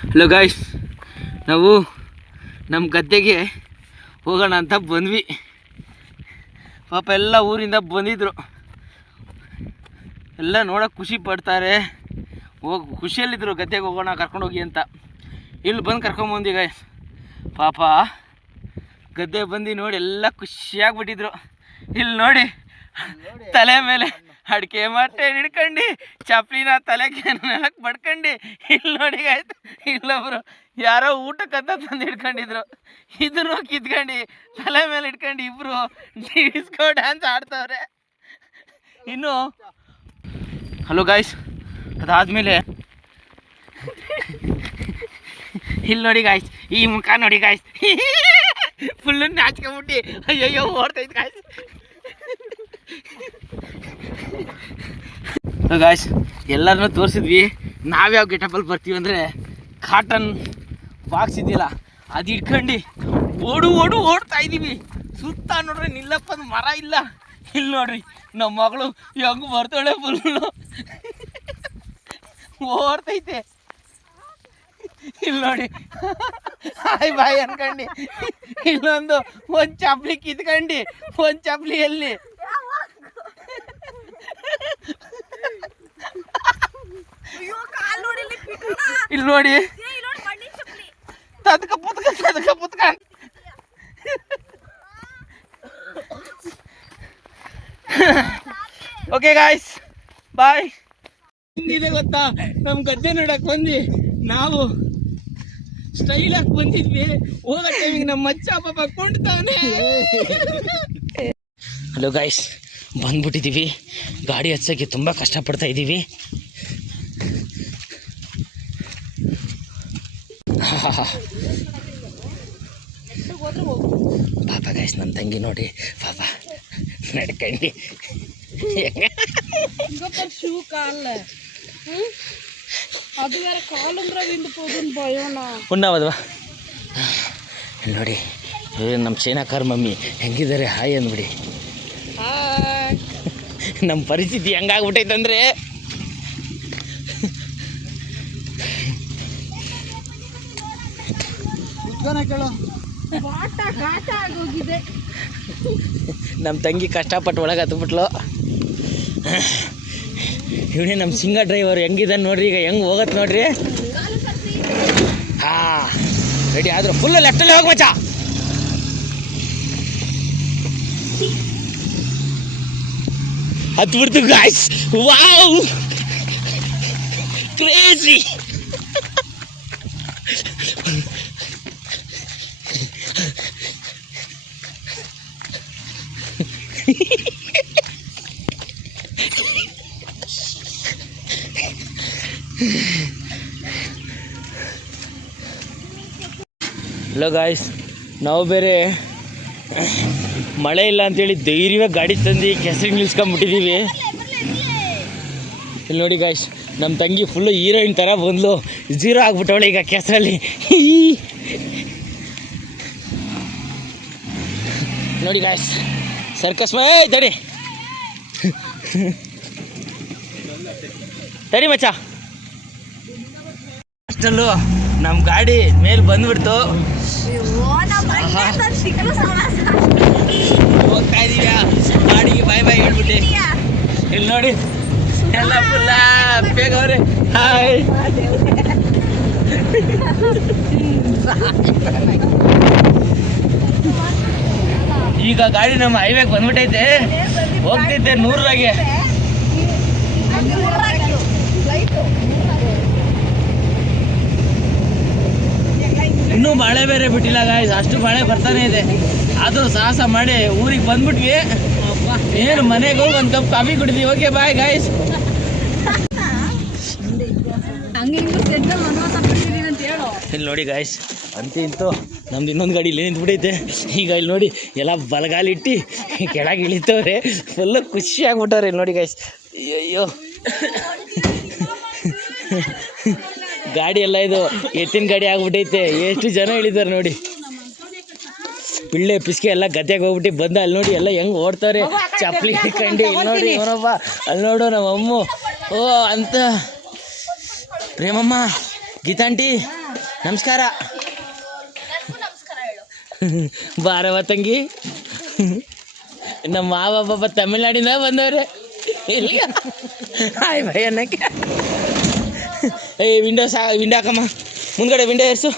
Hello guys, ನಾವು ನಮ್ಮ ಗದ್ದೆಗೆ ಹೋಗೋಣ ಅಂತ ಬಂದ್ವಿ. ಪಾಪ ಎಲ್ಲ ಊರಿಂದ ಬಂದಿದ್ರು, ಎಲ್ಲ ನೋಡೋಕೆ ಖುಷಿ ಪಡ್ತಾರೆ. ಖುಷಿಯಲ್ಲಿದ್ದರು ಗದ್ದೆಗೆ ಹೋಗೋಣ ಕರ್ಕೊಂಡೋಗಿ ಅಂತ. ಇಲ್ಲಿ ಬಂದು ಕರ್ಕೊಂಬಂದು ಗಾಯ್ಸ್, ಪಾಪ ಗದ್ದೆ ಬಂದು ನೋಡಿ ಎಲ್ಲ ಖುಷಿಯಾಗ್ಬಿಟ್ಟಿದ್ರು. ಇಲ್ಲಿ ನೋಡಿ ತಲೆ ಮೇಲೆ ಅಡಿಕೆ ಮಟ್ಟೆ ಹಿಡ್ಕೊಂಡು ಚಪ್ಲಿನ ತಲೆಗೆ ನೆಲಕ್ಕೆ ಬಡ್ಕೊಂಡು, ಇಲ್ಲಿ ನೋಡಿ ಆಯ್ತು ಇಲ್ಲೊಬ್ರು ಯಾರೋ ಊಟಕ್ಕಂತ ತಂದು ಹಿಡ್ಕೊಂಡಿದ್ರು, ಇದನ್ನು ಕಿತ್ಕೊಂಡು ತಲೆ ಮೇಲೆ ಇಟ್ಕೊಂಡು ಇಬ್ರು ಡಿಸ್ಕೋ ಡ್ಯಾನ್ಸ್ ಆಡ್ತವ್ರೆ. ಇನ್ನು ಹಲೋ ಗಾಯ್ಸ್, ಅದಾದಮೇಲೆ ಇಲ್ಲಿ ನೋಡಿ ಗಾಯ್ಸ್, ಈ ಮುಖ ನೋಡಿ ಗಾಯ್ಸ್, ಫುಲ್ಲು ನಾಚ್ಕೊಂಬಿಟ್ಟು ಅಯ್ಯಯ್ಯೋ ಓಡ್ತೈತೆ ಗಾಯ್ಸ್. ಗಾಯ್ಸ್ ಎಲ್ಲರನ್ನೂ ತೋರಿಸಿದ್ವಿ. ನಾವ್ಯಾವ ಗೆಟಪಲ್ಲಿ ಬರ್ತೀವಿ ಅಂದರೆ, ಕಾಟನ್ ಬಾಕ್ಸ್ ಇದೆಯಲ್ಲ ಅದು ಇಟ್ಕೊಂಡು ಓಡ್ತಾ ಇದ್ದೀವಿ. ಸುತ್ತ ನೋಡ್ರಿ ನಿಲ್ಲಪ್ಪಂದು ಮರ ಇಲ್ಲ. ಇಲ್ಲಿ ನೋಡ್ರಿ ನಮ್ಮ ಮಗಳು ಹೆಂಗೆ ಬರ್ತಾಳೆ, ಫುಲ್ಲು ಓಡ್ತೈತೆ. ಇಲ್ಲಿ ನೋಡಿ ಹಾಯ್ ಬಾಯ್ ಅನ್ಕೊಂಡು ಇಲ್ಲೊಂದು ಚಪ್ಲಿ ಕಿತ್ಕೊಂಡು ಚಪ್ಲಿಯಲ್ಲಿ ಇಲ್ಲಿ ನೋಡಿ ತದ್ಕ ಪುತ್ಕ ಓಕೆ ಗಾಯ್ಸ್ ಬಾಯ್. ಹಿಂಗಿದೆ ಗೊತ್ತಾ, ನಮ್ಮ ಗದ್ದೆ ನೋಡಕ್ ಬಂದು ನಾವು ಸ್ಟೈಲ್ ಆಗಿ ಬಂದಿದ್ವಿ. ಹೋಗೋ ಟೈಮಿಗೆ ನಮ್ಮ ಮಚ್ಚ ಪಾಪ ಕೊಂಡ್ತಾನೆ. Hello guys, ಬಂದ್ಬಿಟ್ಟಿದ್ದೀವಿ. ಗಾಡಿ ಹಚ್ಚೋಕ್ಕೆ ತುಂಬ ಕಷ್ಟಪಡ್ತಾ ಇದ್ದೀವಿ. ಪಾಪ ಗಾಯ್ಸ್, ನನ್ನ ತಂಗಿ ನೋಡಿ ಪಾಪ ನಡ್ಕಂಡು ಶೂ ಕಾಲ ಅದು ಬೇರೆ ಕಾಲಂದ್ರೆ ವಿಂಡ್ಬೋದು ಭಯೋಣ ಉಣ್ಣಾವದ್ವಾ. ನೋಡಿ ನಮ್ಮ ಚೈನಾಕಾರ್ ಮಮ್ಮಿ ಹೆಂಗಿದ್ದಾರೆ, ಹಾಯ್ ಅಂದ್ಬಿಡಿ. ನಮ್ಮ ಪರಿಸ್ಥಿತಿ ಹೆಂಗಾಗ್ಬಿಟ್ಟೈತಂದ್ರೆ, ನಮ್ಮ ತಂಗಿ ಕಷ್ಟಪಟ್ಟು ಒಳಗೆ ಹತ್ಬಿಟ್ಲು. ಇವನೇ ನಮ್ಮ ಸಿಂಗ ಡ್ರೈವರ್ ಹೆಂಗಿದ್ದಾನೆ ನೋಡ್ರಿ, ಈಗ ಹೆಂಗೆ ಹೋಗತ್ತೆ ನೋಡ್ರಿ. ಹಾಂ ರೆಡಿ ಆದರೂ ಫುಲ್ಲು ಲೆಫ್ಟಲ್ಲಿ ಹೋಗಿ ಮಚ್ಚ. ಹತ್ಬಿಡ್ತು guys, wow crazy. Hello guys, ನಾವು ಬೇರೆ ಮಳೆ ಇಲ್ಲ ಅಂತೇಳಿ ಧೈರ್ಯವಾಗಿ ಗಾಡಿ ತಂದು ಕೆಸರಿಗೆ ನಿಲ್ಸ್ಕೊಂಬಿಟ್ಟಿದ್ದೀವಿ. ಇಲ್ಲಿ ನೋಡಿ ಗಾಯ್ಸ್, ನಮ್ಮ ತಂಗಿ ಫುಲ್ಲು ಹೀರೋಯಿನ್ ಥರ ಬಂದ್ಲು, ಜೀರೋ ಆಗ್ಬಿಟ್ಟವಳೆ ಈಗ ಕೆಸರಲ್ಲಿ. ನೋಡಿ ಗಾಯ್ಸ್, ಸರ್ಕಸ್ ತಡಿ ತಡಿ ಮಚ್ಚ. ಅಷ್ಟಲ್ಲೂ ನಮ್ಮ ಗಾಡಿ ಮೇಲೆ ಬಂದ್ಬಿಡ್ತು. ಹೋಗ್ತಾ ಇದೀವ್ಯಾ ಗಾಡಿಗೆ ಬಾಯ್ ಬಾಯ್ ಹೇಳ್ಬಿಟ್ಟು. ಇಲ್ಲಿ ನೋಡಿ ಎಲ್ಲ ಫುಲ್ಲ ಬೇಗ ಅವ್ರೆ. ಹಾಯ್. ಈಗ ಗಾಡಿ ನಮ್ಮ ಹೈವೇಗೆ ಬಂದ್ಬಿಟ್ಟೈತೆ, ಹೋಗ್ತೈತೆ 100ರಾಗೆ. ಇನ್ನೂ ಮಳೆ ಬೇರೆ ಬಿಟ್ಟಿಲ್ಲ ಗಾಯ್ಸ್, ಅಷ್ಟು ಮಳೆ ಬರ್ತಾನೆ ಇದೆ. ಆದರೂ ಸಾಹಸ ಮಾಡಿ ಊರಿಗೆ ಬಂದ್ಬಿಟ್ವಿ. ಏನು ಮನೆಗೆ ಹೋಗಿ ಒಂದು ಕಪ್ ಕಾಫಿ ಕುಡಿದ್ವಿ. Okay bye guys. ಇಲ್ಲಿ ನೋಡಿ ಗಾಯ್ಸ್, ಇಂತೂ ನಮ್ದು ಇನ್ನೊಂದು ಗಾಡಿ ಇಲ್ಲಿ ನಿಂತ್ಬಿಟ್ಟೈತೆ. ಈಗ ಇಲ್ಲಿ ನೋಡಿ ಎಲ್ಲ ಬಲಗಾಲಿಟ್ಟು ಕೆಳಗೆ ಇಳಿತವ್ರೆ, ಫುಲ್ಲು ಖುಷಿ ಆಗ್ಬಿಟ್ಟವ್ರೆ. ಇಲ್ಲಿ ನೋಡಿ ಗಾಯ್ಸ್, ಅಯ್ಯೋ ಗಾಡಿ ಎಲ್ಲ ಇದು ಎತ್ತಿನ ಗಾಡಿ ಆಗ್ಬಿಟ್ಟೈತೆ. ಎಷ್ಟು ಜನ ಇಳಿದಾರೆ ನೋಡಿ. ಪಿಳ್ಳೆ ಪಿಸ್ಕೆ ಎಲ್ಲ ಗದ್ದೆಗೆ ಹೋಗ್ಬಿಟ್ಟು ಬಂದ. ಅಲ್ಲಿ ನೋಡಿ ಎಲ್ಲ ಹೆಂಗೆ ಓಡ್ತಾರೆ ಚಪ್ಪಲಿ ಹಿಡ್ಕೊಂಡು. ಇಲ್ಲಿ ನೋಡಿ ಇವನಪ್ಪ, ಅಲ್ಲಿ ನೋಡು ನಮ್ಮ ಅಮ್ಮ. ಓ ಅಂತ ಪ್ರೇಮಮ್ಮ, ಗೀತಾಂಟಿ ನಮಸ್ಕಾರ ಬಾರವ ತಂಗಿ. ನಮ್ಮ ಮಾವ ಬಾಬ ತಮಿಳ್ನಾಡಿಂದ ಬಂದವ್ರೆ. ಹಾಯ್ ಭಯ ಅನ್ನಕ್ಕೆ. ವಿಂಡೋ ಹಾಕಮ್ಮ ಮುಂದ್ಗಡೆ ವಿಂಡೋ ಏರ್ಸು.